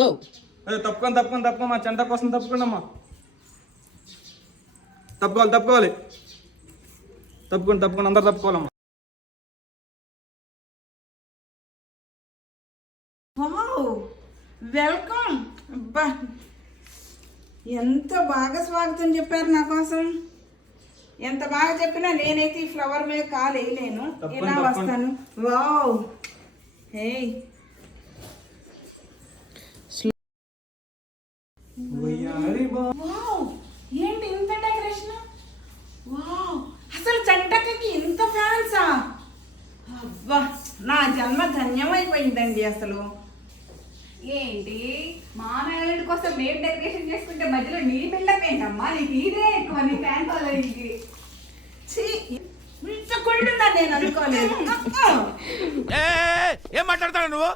Go. తప్పుకోండి మా చెంట కోసం తప్పుకోండి అమ్మా. తప్పుకోవాలి తప్పుకోండి అందరు తప్పుకోవాలమ్మా. Wow, welcome. అబ్బా, ఎంత బాగా స్వాగతం చెప్పారు నా కోసం. ఎంత బాగా చెప్పినా నేనైతే ఈ ఫ్లవర్ మీద కాలు వేయలేను. ఇలా వస్తాను. వావ్, హే వావ్, ఏంటి ఇంత డెకరేషన్? వావ్, అసలు చంటకకి ఇంత ఫ్యాన్సా? అబ్బా, నా జన్మ ధన్యమైపోయిందండి అసలు. ఏంటి మా నాయుడు కోసం మేము డెకరేషన్ చేసుకుంటే మధ్యలో నీ బిల్డప్ ఏంటమ్మా? నీకు ఇదే ఎక్కువ, నీ ఫ్యాన్ ఫాలోయింగ్కి. ఇంత కొడుతుందా నేను అనుకోలేదు. ఏం మాట్లాడతాడు నువ్వు?